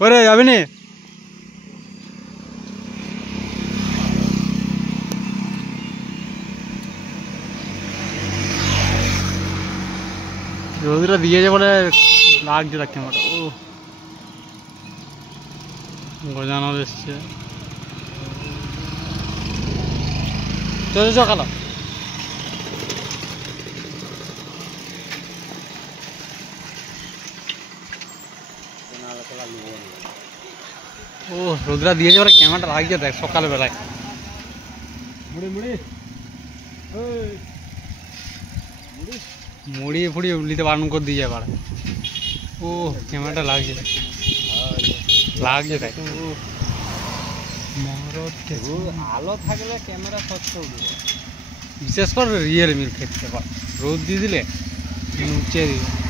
করে যাবি নি রোদটা দিয়েছে বলে লাগছে দেখ ক্যামেরাটা ও গজানো এসছে চলো সকাল ও রোদরা দিয়েছে বলে ক্যামেরাটা লাগছে দেখ সকাল বেলায় মুড়ি ফুড়ি নিতে বারণ করে দিয়ে যায় ও ক্যামেরাটা লাগছে লাগছে দেখ আলো থাকলে ক্যামেরা স্বচ্ছ উঠবে বিশেষ করে রিয়েলমির ক্ষেত্রে রোদ দিয়ে দিলে উঁচিয়ে দিবে